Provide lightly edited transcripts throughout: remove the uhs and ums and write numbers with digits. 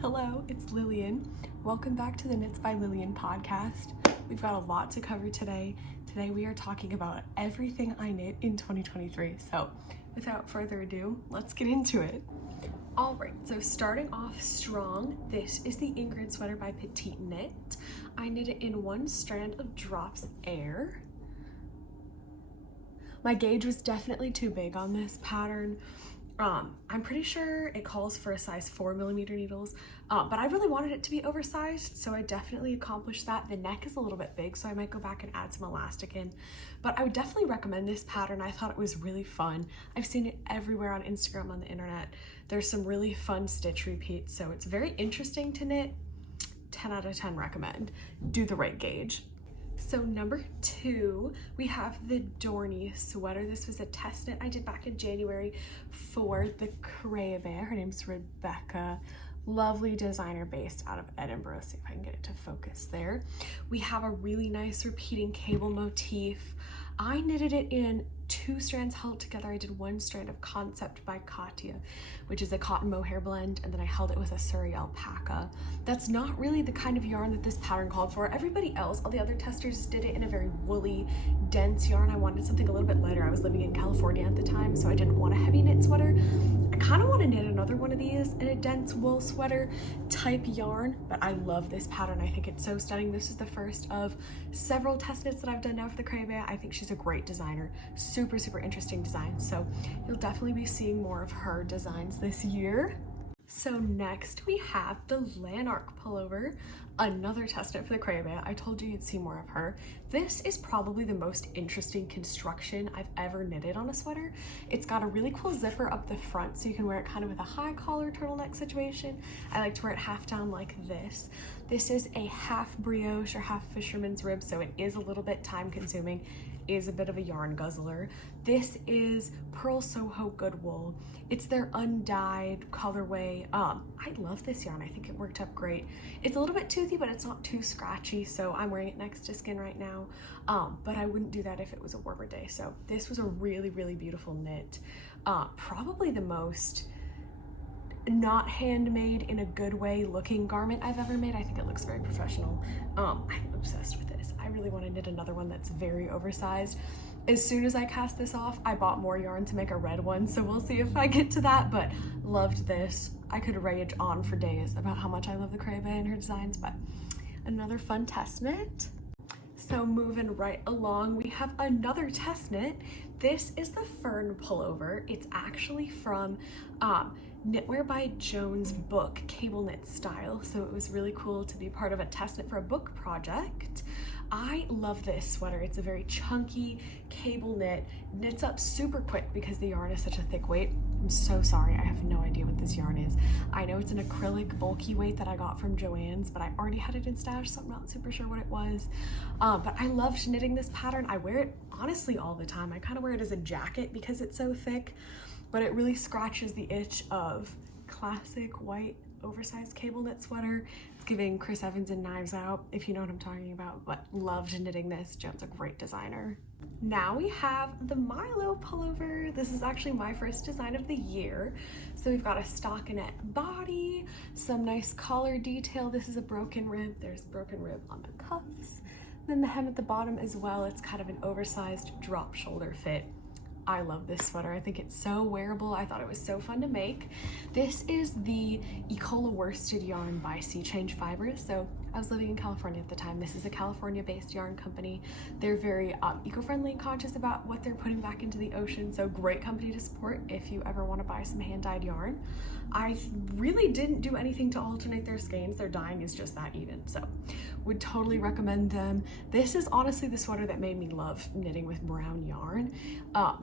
Hello, it's Lillian. Welcome back to the Knits by Lillian podcast. We've got a lot to cover today. Today we are talking about everything I knit in 2023. So without further ado, let's get into it. All right, so starting off strong, this is the Ingrid sweater by Petite Knit. I knit it in one strand of Drops Air. My gauge was definitely too big on this pattern. I'm pretty sure it calls for a size 4mm needles, but I really wanted it to be oversized, so I definitely accomplished that. The neck is a little bit big, so I might go back and add some elastic in, but I would definitely recommend this pattern. I thought it was really fun. I've seen it everywhere on Instagram, on the internet. There's some really fun stitch repeats, so it's very interesting to knit. 10 out of 10 recommend. Do the right gauge. So number 2, we have the Dornie sweater. This was a test knit I did back in January for the Creabea. Her name's Rebecca. Lovely designer based out of Edinburgh. See if I can get it to focus there. We have a really nice repeating cable motif. I knitted it in 2 strands held together. I did one strand of Concept by Katia, which is a cotton mohair blend, and then I held it with a suri alpaca. That's not really the kind of yarn that this pattern called for. Everybody else, all the other testers, did it in a very woolly, dense yarn. I wanted something a little bit lighter. I was living in California at the time, so I didn't want a heavy knit sweater. I kind of want to knit another one of these in a dense wool sweater type yarn, but I love this pattern. I think it's so stunning. This is the first of several test knits that I've done now for the Creabea. I think she's a great designer. Super interesting design, so you'll definitely be seeing more of her designs this year. So next we have the Lanark pullover, another test knit for the Creabea. I told you you'd see more of her. This is probably the most interesting construction I've ever knitted on a sweater. It's got a really cool zipper up the front, so you can wear it kind of with a high collar turtleneck situation. I like to wear it half down like this. This is a half brioche or half fisherman's rib, so it is a little bit time consuming, is a bit of a yarn guzzler. This is Purl Soho good wool. It's their undyed colorway. I love this yarn. I think it worked up great. It's a little bit toothy, but it's not too scratchy, so I'm wearing it next to skin right now. But I wouldn't do that if it was a warmer day. So this was a really beautiful knit. Probably the most not handmade in a good way looking garment I've ever made. I think it looks very professional. I'm obsessed with this. I really want to knit another one that's very oversized. As soon as I cast this off, I bought more yarn to make a red one, so we'll see if I get to that, but loved this. I could rage on for days about how much I love the Creabea and her designs, but another fun test knit. So moving right along, we have another test knit. This is the Fern pullover. It's actually from Knitwear by Joan's book, Cable Knit Style, so it was really cool to be part of a test knit for a book project. I love this sweater. It's a very chunky cable knit, knits up super quick because the yarn is such a thick weight. I'm so sorry, I have no idea what this yarn is. I know it's an acrylic bulky weight that I got from Joanns, but I already had it in stash, so I'm not super sure what it was. But I loved knitting this pattern. I wear it honestly all the time. I kind of wear it as a jacket because it's so thick, but it really scratches the itch of classic white oversized cable knit sweater. It's giving Chris Evans and Knives Out, if you know what I'm talking about, but loved knitting this. Joan's a great designer. Now we have the Milo pullover. This is actually my first design of the year. So we've got a stockinette body, some nice collar detail. This is a broken rib. There's broken rib on the cuffs. Then the hem at the bottom as well. It's kind of an oversized drop shoulder fit. I love this sweater. I think it's so wearable. I thought it was so fun to make. This is the Ecola Worsted yarn by Sea Change Fibers. So I was living in California at the time. This is a California-based yarn company. They're very eco-friendly and conscious about what they're putting back into the ocean. So great company to support if you ever want to buy some hand-dyed yarn. I really didn't do anything to alternate their skeins. Their dyeing is just that even. So would totally recommend them. This is honestly the sweater that made me love knitting with brown yarn.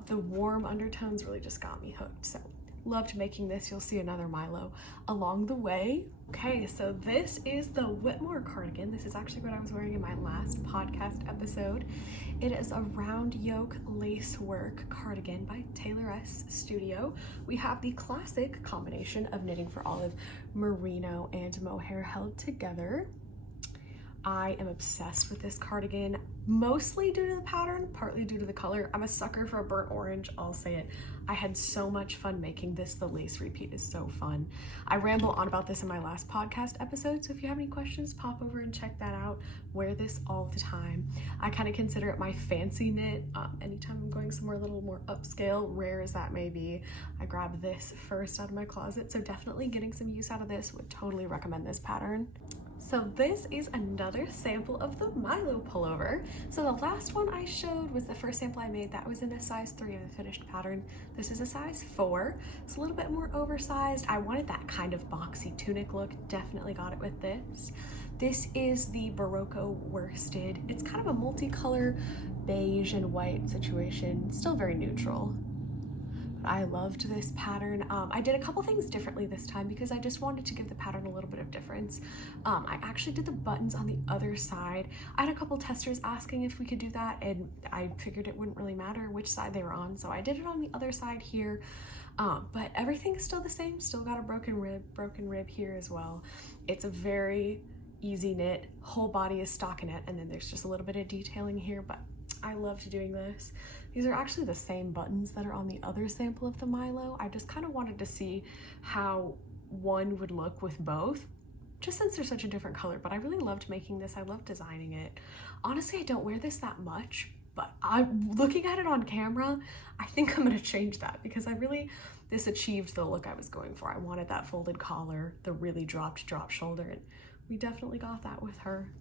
The warm undertones really just got me hooked. So loved making this. You'll see another Milo along the way. Okay, so this is the Whitmoor cardigan. This is actually what I was wearing in my last podcast episode. It is a round yoke lace work cardigan by Tailoress Studio. We have the classic combination of knitting for olive, merino, and mohair held together. I am obsessed with this cardigan, mostly due to the pattern, partly due to the color. I'm a sucker for a burnt orange, I'll say it. I had so much fun making this. The lace repeat is so fun. I ramble on about this in my last podcast episode, so if you have any questions, pop over and check that out. Wear this all the time. I kind of consider it my fancy knit. Anytime I'm going somewhere a little more upscale, rare as that may be, I grab this first out of my closet, so definitely getting some use out of this. Would totally recommend this pattern. So this is another sample of the Milo pullover. So the last one I showed was the first sample I made. That was in a size 3 of the finished pattern. This is a size 4. It's a little bit more oversized. I wanted that kind of boxy tunic look. Definitely got it with this. This is the Berocco worsted. It's kind of a multicolor beige and white situation. Still very neutral. I loved this pattern. I did a couple things differently this time because I just wanted to give the pattern a little bit of difference. I actually did the buttons on the other side. I had a couple testers asking if we could do that, and I figured it wouldn't really matter which side they were on, so I did it on the other side here. But everything's still the same. Still got a broken rib here as well. It's a very easy knit. Whole body is stockinette, and then there's just a little bit of detailing here, but I loved doing this. These are actually the same buttons that are on the other sample of the Milo. I just kind of wanted to see how one would look with both, just since they're such a different color, but I really loved making this. I loved designing it. Honestly, I don't wear this that much, but I'm looking at it on camera, I think I'm gonna change that because this achieved the look I was going for. I wanted that folded collar, the really drop shoulder, and we definitely got that with her.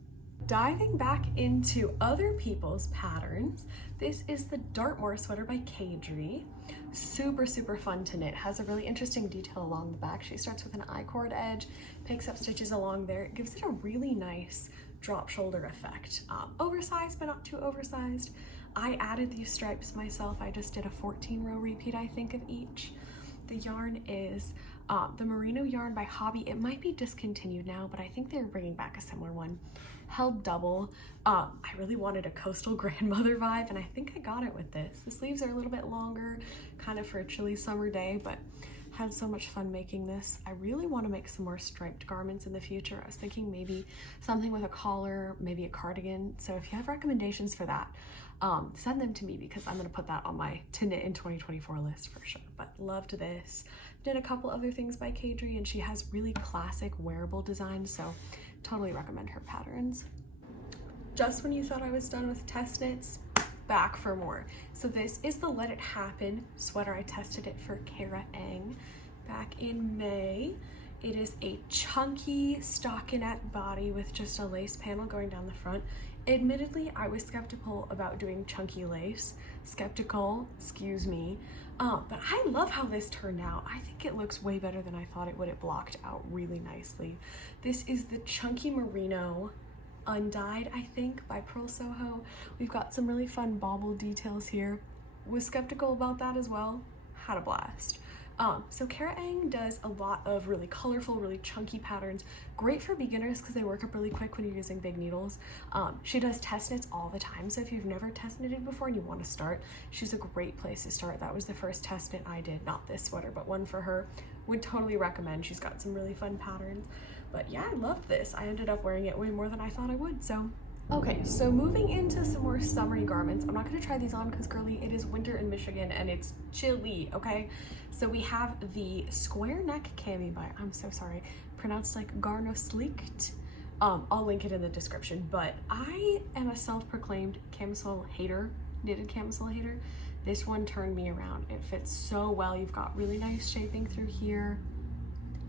Diving back into other people's patterns, this is the Dartmoor sweater by Caidree. Super fun to knit. Has a really interesting detail along the back. She starts with an I-cord edge, picks up stitches along there. It gives it a really nice drop shoulder effect. Oversized, but not too oversized. I added these stripes myself. I just did a 14-row repeat, I think, of each. The yarn is the merino yarn by Hobbi. It might be discontinued now, but I think they're bringing back a similar one. Held double. I really wanted a coastal grandmother vibe, and I think I got it with this. The sleeves are a little bit longer, kind of for a chilly summer day, but had so much fun making this. I really want to make some more striped garments in the future. I was thinking maybe something with a collar, maybe a cardigan. So if you have recommendations for that, send them to me because I'm going to put that on my to knit in 2024 list for sure. But loved this. Did a couple other things by Caidree, and she has really classic wearable designs, so totally recommend her patterns. Just when you thought I was done with test knits, back for more. So this is the Let It Happen sweater. I tested it for Creabea back in May. It is a chunky stockinette body with just a lace panel going down the front. Admittedly, I was skeptical about doing chunky lace. Excuse me. But I love how this turned out. I think it looks way better than I thought it would. It blocked out really nicely. This is the chunky merino undyed, I think, by Purl Soho. We've got some really fun bauble details here. Was skeptical about that as well. Had a blast. So Creabea does a lot of really colorful, really chunky patterns. Great for beginners because they work up really quick when you're using big needles. She does test knits all the time, so if you've never test knitted before and you want to start, she's a great place to start. That was the first test knit I did, not this sweater, but one for her. Would totally recommend. She's got some really fun patterns. But yeah, I love this. I ended up wearing it way more than I thought I would, so. Okay, so moving into some more summery garments. I'm not gonna try these on because, girly, it is winter in Michigan and it's chilly, okay? So we have the square neck cami by, I'm so sorry, pronounced like Garnoslicht. I'll link it in the description, but I am a self-proclaimed camisole hater, knitted camisole hater. This one turned me around. It fits so well. You've got really nice shaping through here.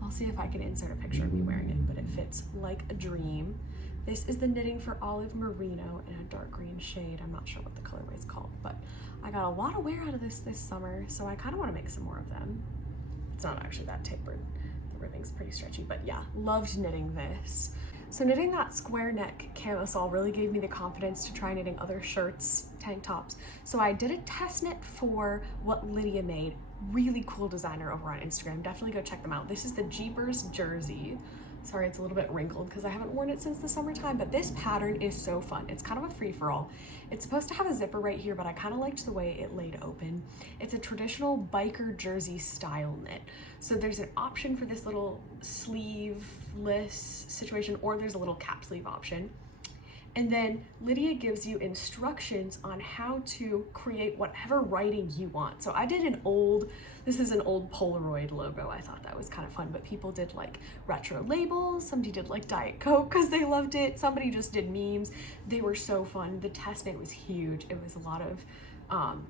I'll see if I can insert a picture of me wearing it, but it fits like a dream. This is the Knitting for Olive Merino in a dark green shade. I'm not sure what the colorway is called, but I got a lot of wear out of this summer, so I kind of want to make some more of them. It's not actually that tapered. The ribbing's pretty stretchy, but yeah, loved knitting this. So knitting that square neck camisole really gave me the confidence to try knitting other shirts, tank tops. So I did a test knit for what Lydia made. Really cool designer over on Instagram. Definitely go check them out. This is the Jeepers jersey. Sorry, it's a little bit wrinkled because I haven't worn it since the summertime, but this pattern is so fun. It's kind of a free-for-all. It's supposed to have a zipper right here, but I kind of liked the way it laid open. It's a traditional biker jersey style knit. So there's an option for this little sleeveless situation, or there's a little cap sleeve option. And then Lydia gives you instructions on how to create whatever writing you want. So I did this is an old Polaroid logo. I thought that was kind of fun, but people did like retro labels. Somebody did like Diet Coke because they loved it. Somebody just did memes. They were so fun. The test knit was huge. It was a lot of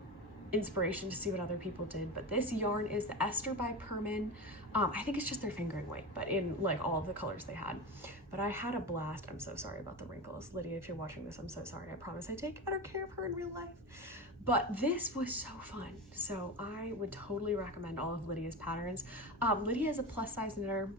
inspiration to see what other people did. But this yarn is the Esther by Perman. I think it's just their fingering weight, but in like all of the colors they had. But I had a blast. I'm so sorry about the wrinkles. Lydia, if you're watching this, I'm so sorry. I promise I take better care of her in real life. But this was so fun. So I would totally recommend all of Lydia's patterns. Lydia is a plus size knitter.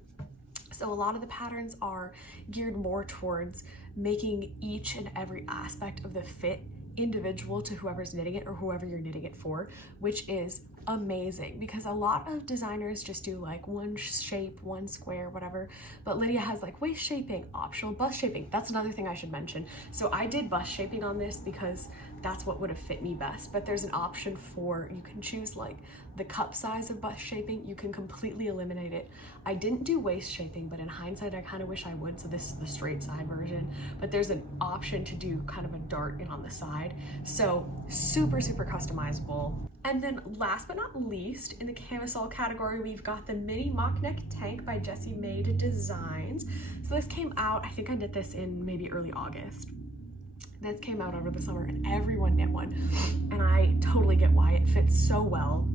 So a lot of the patterns are geared more towards making each and every aspect of the fit individual to whoever's knitting it or whoever you're knitting it for, which is amazing because a lot of designers just do like one shape, one square, whatever. But Lydia has like waist shaping, optional bust shaping. That's another thing I should mention. So I did bust shaping on this because that's what would have fit me best. But there's an option for, you can choose like the cup size of bust shaping. You can completely eliminate it. I didn't do waist shaping, but in hindsight, I kind of wish I would. So this is the straight side version, but there's an option to do kind of a dart in on the side. So super, super customizable. And then last but not least, in the camisole category, we've got the mini mock neck tank by Jessie Made Designs. So this came out, I think I did this in maybe early August. This came out over the summer and everyone knit one. And I totally get why it fits so well.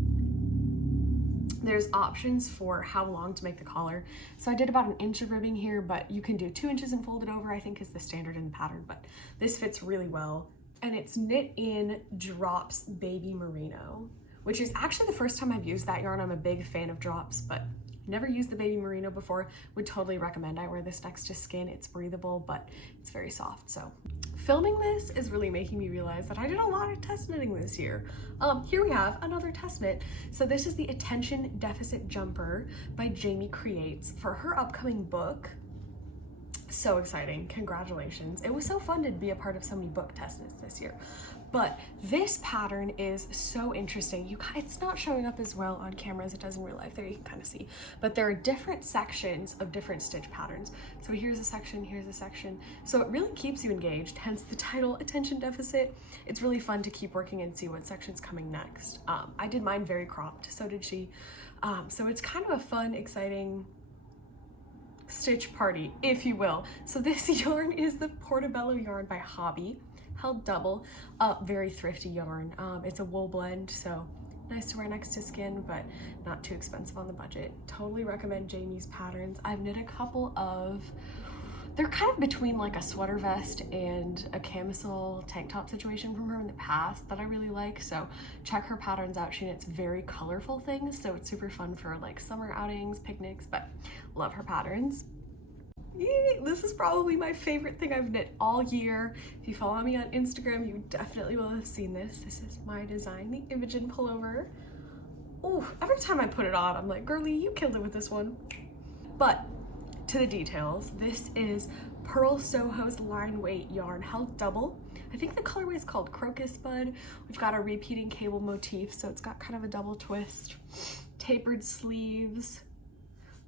There's options for how long to make the collar. So I did about 1 inch of ribbing here, but you can do 2 inches and fold it over, I think is the standard in the pattern, but this fits really well. And it's knit in Drops Baby Merino, which is actually the first time I've used that yarn. I'm a big fan of Drops, but never used the Baby Merino before. Would totally recommend. I wear this next to skin. It's breathable, but it's very soft. So filming this is really making me realize that I did a lot of test knitting this year. Here we have another test knit. So this is the Attention Deficit Jumper by Jamie Creates for her upcoming book. So exciting, congratulations. It was so fun to be a part of so many book test knits this year. But this pattern is so interesting. It's not showing up as well on camera as it does in real life. There you can kind of see. But there are different sections of different stitch patterns. So here's a section, here's a section. So it really keeps you engaged, hence the title, Attention Deficit. It's really fun to keep working and see what section's coming next. I did mine very cropped, so did she. So it's kind of a fun, exciting stitch party, if you will. So this yarn is the Portobello yarn by Hobbi, held double, very thrifty yarn. It's a wool blend, so nice to wear next to skin, but not too expensive on the budget. Totally recommend Jamie's patterns. I've knit a couple of, they're kind of between like a sweater vest and a camisole tank top situation from her in the past that I really like. So check her patterns out. She knits very colorful things, so it's super fun for like summer outings, picnics, but love her patterns. Yay, this is probably my favorite thing I've knit all year. If you follow me on Instagram, you definitely will have seen this. This is my design, the Imogen pullover. Oh, every time I put it on, I'm like, girly, you killed it with this one. But to the details, this is Purl Soho's line weight yarn, held double. I think the colorway is called Crocus Bud. We've got a repeating cable motif, so it's got kind of a double twist. Tapered sleeves,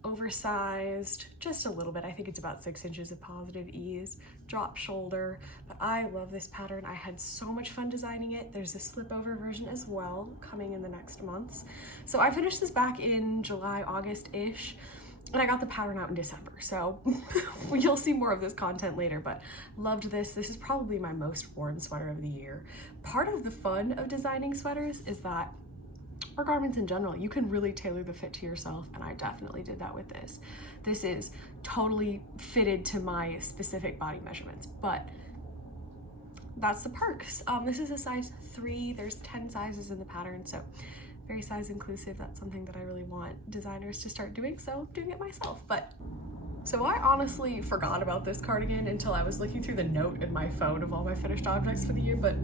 oversized, just a little bit. I think it's about 6 inches of positive ease, drop shoulder, but I love this pattern. I had so much fun designing it. There's a slip over version as well coming in the next months. So I finished this back in July, August-ish, and I got the pattern out in December. So you'll see more of this content later, but loved this. This is probably my most worn sweater of the year. Part of the fun of designing sweaters is that, or garments in general, you can really tailor the fit to yourself, and I definitely did that with this. This is totally fitted to my specific body measurements, but that's the perks. This is a size 3. There's 10 sizes in the pattern, so very size inclusive. That's something that I really want designers to start doing, so I'm doing it myself. But so I honestly forgot about this cardigan until I was looking through the note in my phone of all my finished objects for the year, but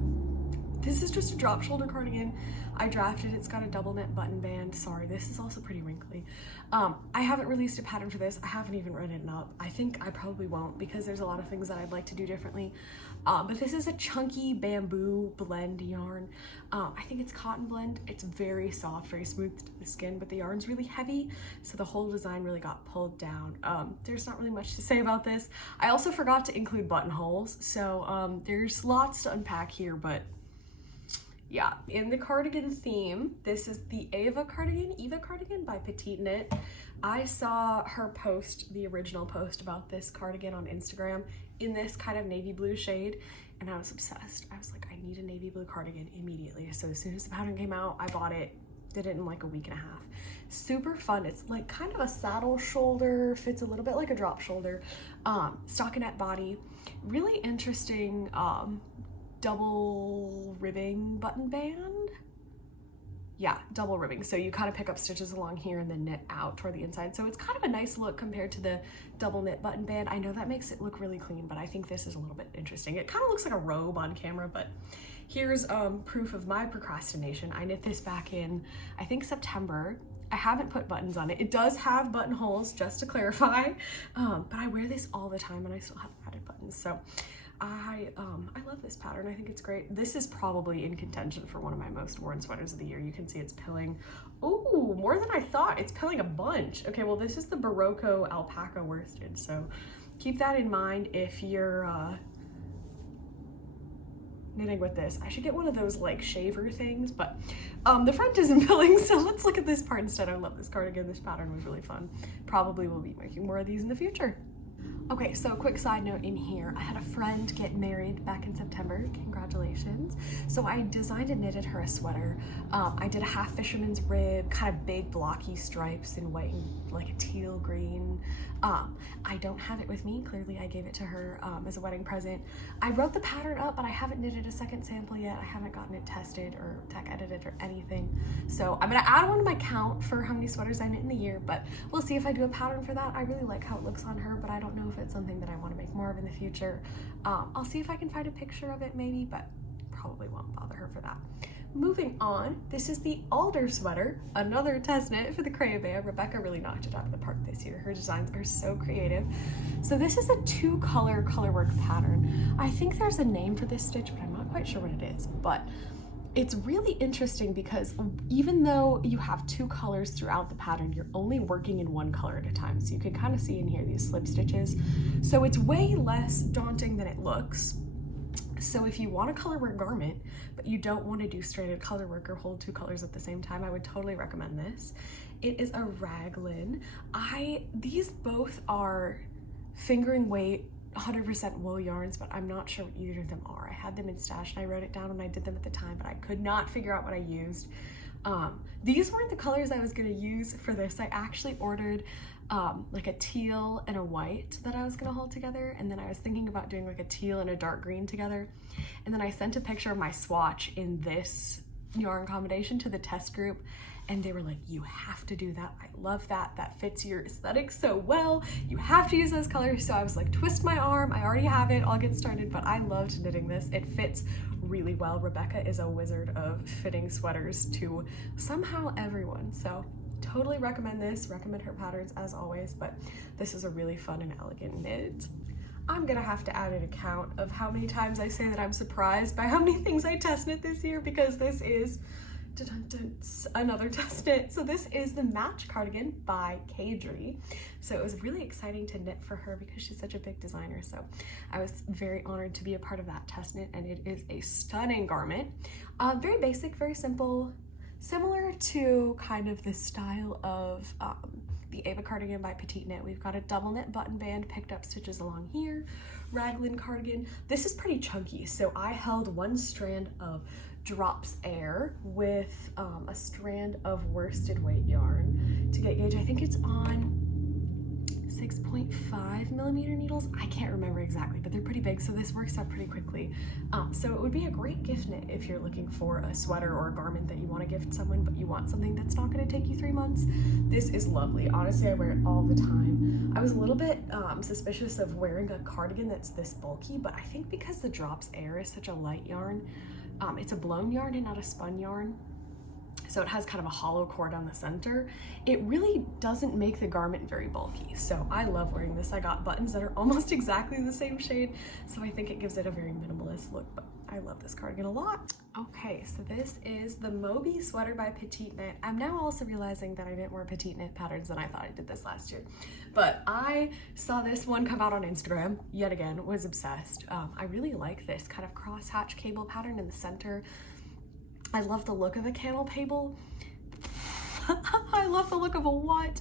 This is just a drop shoulder cardigan. I drafted, it's got a double knit button band. Sorry, this is also pretty wrinkly. I haven't released a pattern for this. I haven't even written it up. I think I probably won't because there's a lot of things that I'd like to do differently. But this is a chunky bamboo blend yarn. I think it's cotton blend. It's very soft, very smooth to the skin, but the yarn's really heavy, so the whole design really got pulled down. There's not really much to say about this. I also forgot to include buttonholes, so there's lots to unpack here, but yeah, in the cardigan theme, this is the Eva cardigan by Petite Knit. I saw her post, the original post about this cardigan on Instagram in this kind of navy blue shade, and I was obsessed. I was like, I need a navy blue cardigan immediately. So as soon as the pattern came out, I bought it, did it in like a week and a half. Super fun. It's like kind of a saddle shoulder, fits a little bit like a drop shoulder, stockinette body, really interesting, double ribbing button band. Yeah, double ribbing. So you kind of pick up stitches along here and then knit out toward the inside. So it's kind of a nice look compared to the double knit button band. I know that makes it look really clean, but I think this is a little bit interesting. It kind of looks like a robe on camera, but here's proof of my procrastination. I knit this back in, I think, September. I haven't put buttons on it. It does have buttonholes, just to clarify, but I wear this all the time and I still haven't added buttons. So I love this pattern. I think it's great. This is probably in contention for one of my most worn sweaters of the year. You can see it's pilling. Oh, more than I thought. It's pilling a bunch. Okay, well, this is the Berocco alpaca worsted, so keep that in mind if you're knitting with this. I should get one of those like shaver things, but the front isn't pilling, so let's look at this part instead. I love this cardigan. This pattern was really fun. Probably will be making more of these in the future. Okay, so quick side note in here. I had a friend get married back in September. Congratulations. So I designed and knitted her a sweater. I did a half fisherman's rib, kind of big blocky stripes in white and like a teal green. I don't have it with me. Clearly I gave it to her as a wedding present. I wrote the pattern up, but I haven't knitted a second sample yet. I haven't gotten it tested or tech edited or anything. So I'm gonna add one to my count for how many sweaters I knit in the year, but we'll see if I do a pattern for that. I really like how it looks on her, but I don't know if it's something that I want to make more of in the future. I'll see if I can find a picture of it maybe, but probably won't bother her for that. Moving on, this is the alder sweater, another test knit for the Creabea. Rebecca really knocked it out of the park this year. Her designs are so creative. So this is a 2-color colorwork pattern. I think there's a name for this stitch, but I'm not quite sure what it is, but it's really interesting because even though you have 2 colors throughout the pattern, you're only working in 1 color at a time. So you can kind of see in here these slip stitches. So it's way less daunting than it looks. So if you want a colorwork garment, but you don't want to do stranded colorwork or hold 2 colors at the same time, I would totally recommend this. It is a raglan. These both are fingering weight 100% wool yarns, but I'm not sure what either of them are. I had them in stash and I wrote it down when I did them at the time, but I could not figure out what I used. These weren't the colors I was gonna use for this. I actually ordered like a teal and a white that I was gonna hold together, and then I was thinking about doing like a teal and a dark green together, and then I sent a picture of my swatch in this yarn combination to the test group, and they were like, you have to do that. I love that. That fits your aesthetic so well. You have to use those colors. So I was like, twist my arm. I already have it. I'll get started, but I loved knitting this. It fits really well. Rebecca is a wizard of fitting sweaters to somehow everyone. So totally recommend this. Recommend her patterns as always, but this is a really fun and elegant knit. I'm gonna have to add an account of how many times I say that I'm surprised by how many things I test knit this year, because this is another test knit. So this is the Match Cardigan by Caidree. So it was really exciting to knit for her because she's such a big designer. So I was very honored to be a part of that test knit, and it is a stunning garment. Very basic, very simple, similar to kind of the style of the Eva cardigan by Petite Knit. We've got a double knit button band, picked up stitches along here, raglan cardigan. This is pretty chunky, so I held 1 strand of drops air with a strand of worsted weight yarn to get gauge. I think it's on 6.5 millimeter needles. I can't remember exactly, but they're pretty big, so this works out pretty quickly. So it would be a great gift knit if you're looking for a sweater or a garment that you want to gift someone, but you want something that's not going to take you 3 months. This is lovely. Honestly, I wear it all the time. I was a little bit suspicious of wearing a cardigan that's this bulky, but I think because the drops air is such a light yarn, It's a blown yarn and not a spun yarn. So it has kind of a hollow core down the center. It really doesn't make the garment very bulky. So I love wearing this. I got buttons that are almost exactly the same shade. So I think it gives it a very minimalist look, but I love this cardigan a lot. Okay, so this is the Moby sweater by Petite Knit. I'm now also realizing that I didn't wear Petite Knit patterns than I thought I did this last year. But I saw this one come out on Instagram, yet again, was obsessed. I really like this kind of crosshatch cable pattern in the center. I love the look of a cable cable. I love the look of a what?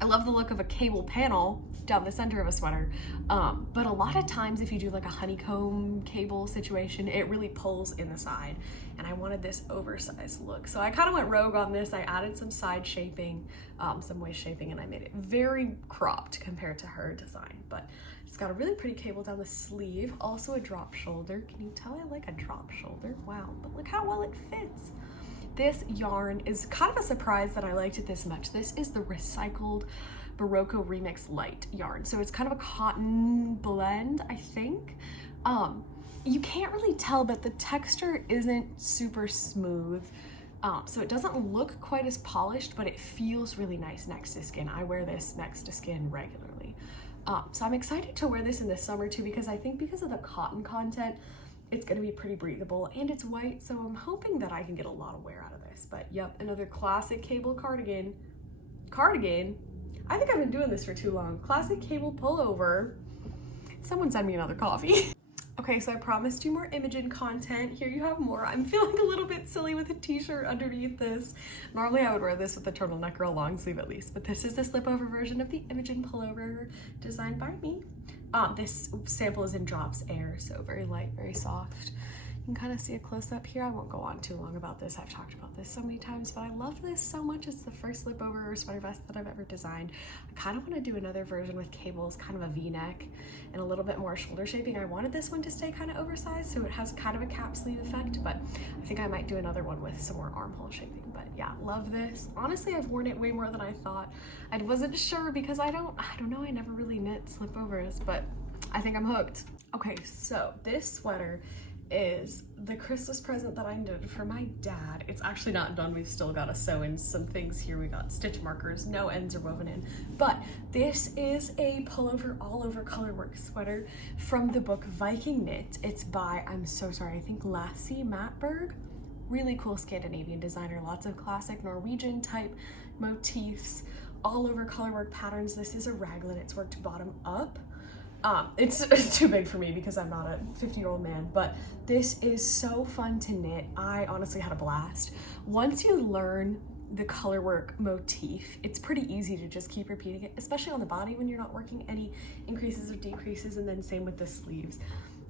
I love the look of a cable panel down the center of a sweater. But a lot of times if you do like a honeycomb cable situation, it really pulls in the side. And I wanted this oversized look. So I kind of went rogue on this. I added some side shaping, some waist shaping, and I made it very cropped compared to her design. But it's got a really pretty cable down the sleeve, also a drop shoulder. Can you tell I like a drop shoulder? Wow, but look how well it fits. This yarn is kind of a surprise that I liked it this much. This is the recycled Berocco Remix Light yarn. So it's kind of a cotton blend, I think. You can't really tell, but the texture isn't super smooth. So it doesn't look quite as polished, but it feels really nice next to skin. I wear this next to skin regularly. So I'm excited to wear this in the summer too, because I think because of the cotton content, it's gonna be pretty breathable and it's white. So I'm hoping that I can get a lot of wear out of this. But yep, another classic cable cardigan. I think I've been doing this for too long. Classic cable pullover. Someone send me another coffee. Okay, so I promised you more Imogen content. Here you have more. I'm feeling a little bit silly with a t-shirt underneath this. Normally I would wear this with a turtleneck or a long sleeve at least, but this is the slip-over version of the Imogen pullover designed by me. This sample is in Drops Air, so very light, very soft. You can kind of see a close-up here. I won't go on too long about this. I've talked about this so many times, but I love this so much. It's the first slip-over sweater vest that I've ever designed. I kind of want to do another version with cables, kind of a V-neck and a little bit more shoulder shaping. I wanted this one to stay kind of oversized, so it has kind of a cap sleeve effect, but I think I might do another one with some more armhole shaping. But yeah, love this. Honestly, I've worn it way more than I thought. I wasn't sure because I don't know, I never really knit slipovers, but I think I'm hooked. Okay, so this sweater is the Christmas present that I knitted for my dad. It's actually not done. We've still got to sew in some things here. We got stitch markers, no ends are woven in. But this is a pullover all over colorwork sweater from the book Viking Knit. It's by, I'm so sorry, I think Lassie Matberg. Really cool Scandinavian designer, lots of classic Norwegian type motifs, all over colorwork patterns. This is a raglan, it's worked bottom up. It's too big for me because I'm not a 50-year-old man, but this is so fun to knit. I honestly had a blast. Once you learn the colorwork motif, it's pretty easy to just keep repeating it, especially on the body when you're not working any increases or decreases, and then same with the sleeves.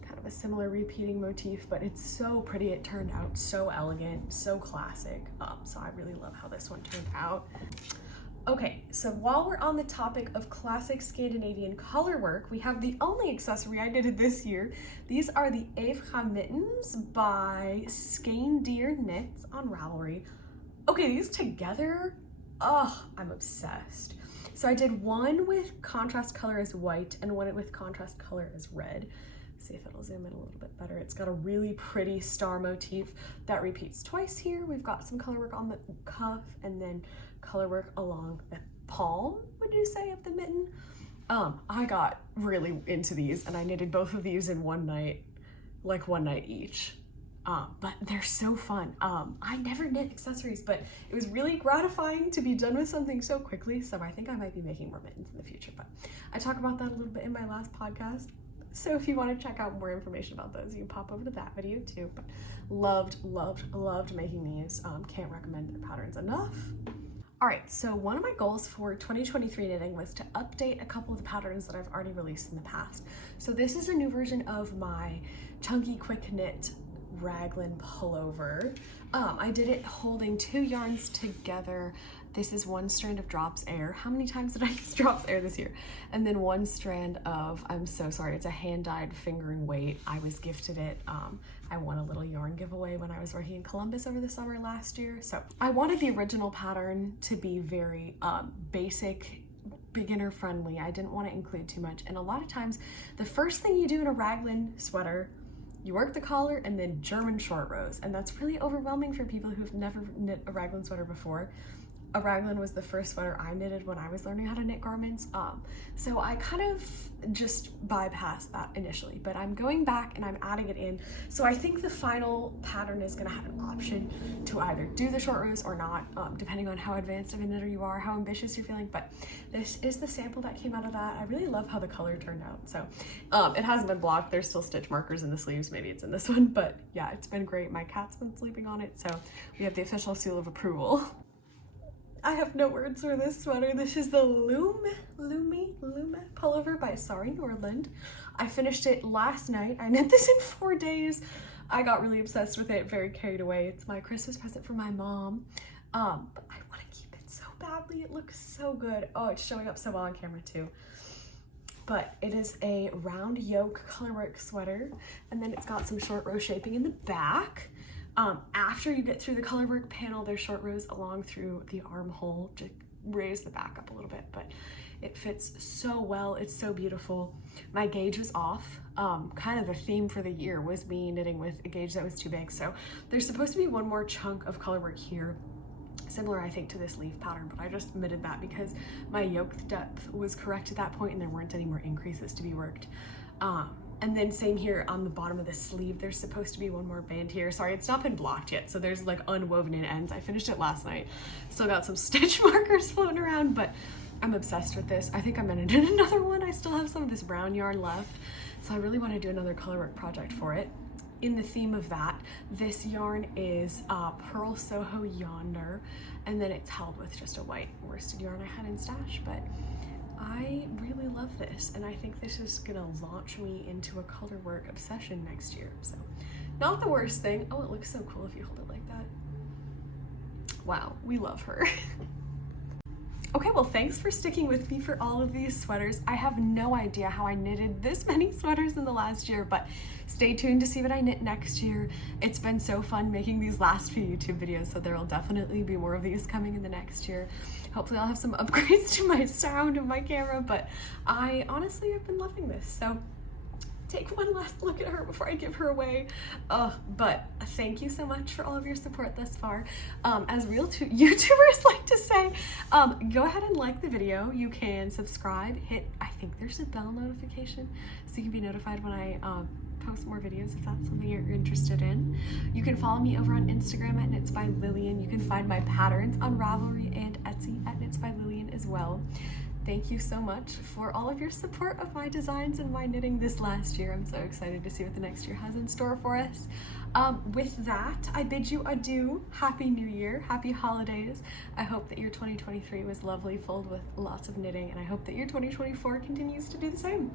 Kind of a similar repeating motif, but it's so pretty. It turned out so elegant, so classic. So I really love how this one turned out. Okay, so while we're on the topic of classic Scandinavian colorwork, we have the only accessory I knitted this year. These are the Evra mittens by Skaindir Knits on Ravelry. Okay, these together, I'm obsessed. So I did one with contrast color as white and one with contrast color as red. See if it'll zoom in a little bit better. It's got a really pretty star motif that repeats twice here. We've got some color work on the cuff and then color work along the palm, would you say, of the mitten. I got really into these and I knitted both of these in one night, like one night each. But they're so fun. I never knit accessories, but it was really gratifying to be done with something so quickly. So I think I might be making more mittens in the future, but I talk about that a little bit in my last podcast. So if you want to check out more information about those, you can pop over to that video too. But loved making these. Can't recommend their patterns enough. All right, so one of my goals for 2023 knitting was to update a couple of the patterns that I've already released in the past. So this is a new version of my chunky quick knit raglan pullover. I did it holding two yarns together. This is one strand of Drops Air. How many times did I use Drops Air this year? And then one strand of, I'm so sorry, it's a hand-dyed fingering weight. I was gifted it. I won a little yarn giveaway when I was working in Columbus over the summer last year. So I wanted the original pattern to be very basic, beginner friendly. I didn't want to include too much. And a lot of times, the first thing you do in a raglan sweater you work the collar, and then German short rows. And that's really overwhelming for people who've never knit a raglan sweater before. A raglan was the first sweater I knitted when I was learning how to knit garments. So I kind of just bypassed that initially, but I'm going back and I'm adding it in. So I think the final pattern is gonna have an option to either do the short rows or not, depending on how advanced of a knitter you are, how ambitious you're feeling. But this is the sample that came out of that. I really love how the color turned out. So it hasn't been blocked. There's still stitch markers in the sleeves. Maybe it's in this one, but yeah, it's been great. My cat's been sleeping on it, so we have the official seal of approval. I have no words for this sweater. This is the Lume pullover by Sari Norland. I finished it last night. I knit this in 4 days. I got really obsessed with it, very carried away. It's my Christmas present for my mom. But I want to keep it so badly. It looks so good. Oh, it's showing up so well on camera too. But it is a round yoke colorwork sweater, and then it's got some short row shaping in the back. After you get through the colorwork panel, there's short rows along through the armhole to raise the back up a little bit, but it fits so well. It's so beautiful. My gauge was off. Kind of the theme for the year was me knitting with a gauge that was too big. So there's supposed to be one more chunk of colorwork here, similar I think to this leaf pattern, but I just omitted that because my yoke depth was correct at that point and there weren't any more increases to be worked. And then same here on the bottom of the sleeve, there's supposed to be one more band here. Sorry, it's not been blocked yet, so there's like unwoven in ends. I finished it last night. Still got some stitch markers floating around, but I'm obsessed with this. I think I'm gonna do another one. I still have some of this brown yarn left, so I really want to do another colorwork project for it. In the theme of that, this yarn is Purl Soho Yonder, and then it's held with just a white worsted yarn I had in stash, but I really love this, and I think this is gonna launch me into a colorwork obsession next year. So not the worst thing. Oh, it looks so cool if you hold it like that. Wow, we love her. Okay, well, thanks for sticking with me for all of these sweaters. I have no idea how I knitted this many sweaters in the last year, but stay tuned to see what I knit next year. It's been so fun making these last few YouTube videos, so there will definitely be more of these coming in the next year. Hopefully I'll have some upgrades to my sound and my camera, but I honestly have been loving this. So take one last look at her before I give her away. But thank you so much for all of your support thus far. As real YouTubers like to say, go ahead and like the video. You can subscribe, I think there's a bell notification so you can be notified when I post more videos if that's something you're interested in. You can follow me over on Instagram at Knits by Lillian. You can find my patterns on Ravelry and Etsy at Knits by Lillian as well. Thank you so much for all of your support of my designs and my knitting this last year. I'm so excited to see what the next year has in store for us. With that, I bid you adieu. Happy New Year, happy holidays. I hope that your 2023 was lovely, filled with lots of knitting, and I hope that your 2024 continues to do the same.